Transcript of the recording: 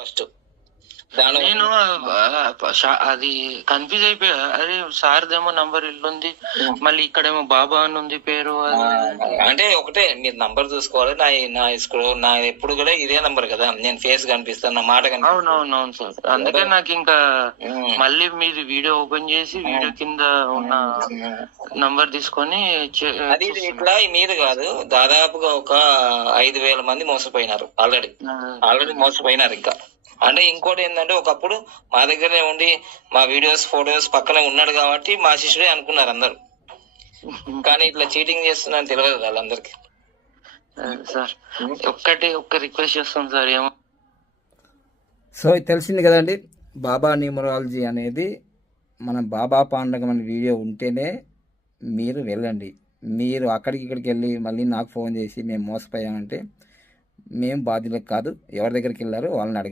First నేను అది confuse అయిపోయా. అరే సార్దేమో నంబర్ ఇల్లుంది, మళ్ళీ ఇక్కడేమో బాబా అని ఉంది పేరు. అంటే ఒకటే, మీరు నంబర్ చూసుకోవాలి. నా స్కూల్ నా ఎప్పుడు కూడా ఇదే నంబర్ కదా, నేను ఫేస్ కనిపిస్తాను, నా మాట కనిపిస్తాను. అవునవును సార్, అందుకే నాకు ఇంకా మళ్ళీ మీరు వీడియో ఓపెన్ చేసి వీడియో కింద ఉన్న నంబర్ తీసుకొని అది ఇట్లా మీద కాదు, దాదాపుగా ఒక 5,000 మంది మోసపోయినారు ఆల్రెడీ మోసపోయినారు. ఇంకా అంటే ఇంకోటి ఏంటంటే, ఒకప్పుడు మా దగ్గరనే ఉండి మా వీడియోస్ ఫొటోస్ పక్కనే ఉన్నాడు కాబట్టి మా శిష్యుడే అనుకున్నారు అందరు. కానీ ఇట్లా చీటింగ్ చేస్తున్నా తెలియదు వాళ్ళందరికి. సార్ ఒక్క రిక్వెస్ట్ చేస్తాం సార్. ఏమో సో ఇది తెలిసింది కదండి, బాబా న్యూమరాలజీ అనేది మన బాబా పండుగ మన వీడియో ఉంటేనే మీరు వెళ్ళండి. మీరు అక్కడికి ఇక్కడికి వెళ్ళి మళ్ళీ నాకు ఫోన్ చేసి మేము మోసపోయామంటే మేము బాధ్యులకు కాదు. ఎవరి దగ్గరికి వెళ్ళారో వాళ్ళని అడగండి.